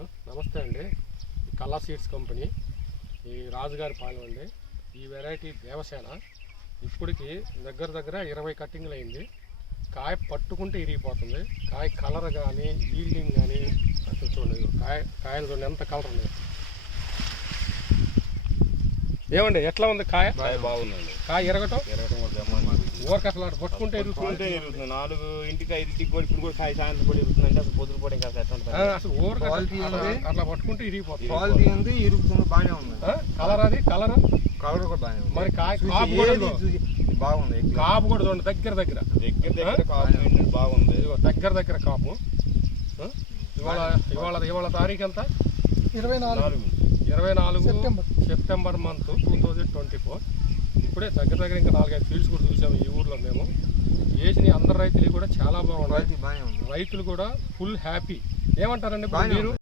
నమస్తే అండి. కల్లా సీడ్స్ కంపెనీ, ఈ రాజుగారి పాలెం అండి. ఈ వెరైటీ దేవసేన ఇప్పటికి దగ్గర 20 కట్టింగ్లు అయింది. కాయ పట్టుకుంటే ఇరిగిపోతుంది. కాయ కలర్ కానీ ఈల్డింగ్ కానీ అసలు చూడండి. కాయలు చూడండి ఎంత కలర్ ఉంది. ఏమండి ఎట్లా ఉంది కాయ? బాగుందండి. కాయ ఎరగటం ఊరికి అసలు అటు పట్టుకుంటే ఎరుగుతుంది. 4 ఇంటికి 5 కూడా ఇప్పుడు కూడా కాయ సాయంత్రం కూడా ఎరుగుతుందంటే అసలు పొద్దున కూడా ఇంకా అసలు ఊరికి అట్లా పట్టుకుంటే ఇరిగిపోతుంది. క్వాలిటీ ఉంది, ఇరుగుతుంది, బాగానే ఉంది. కలర్ అది కలర్ కూడా బాగానే ఉంది. మరి కాయ కాపు కూడా బాగుంది. కాపు కూడా చూడండి దగ్గర బాగుంది. దగ్గర కాపు. ఇవాళ తారీఖు ఎంత? 24 సెప్టెంబర్ మంత్ 2024. ఇప్పుడే దగ్గర ఇంకా 4-5 ఫీల్డ్స్ కూడా చూసాము ఈ ఊర్లో మేము. వేసిన అందరు రైతులు కూడా చాలా బాగున్నాయి. రైతులు కూడా ఫుల్ హ్యాపీ. ఏమంటారండి మీరు?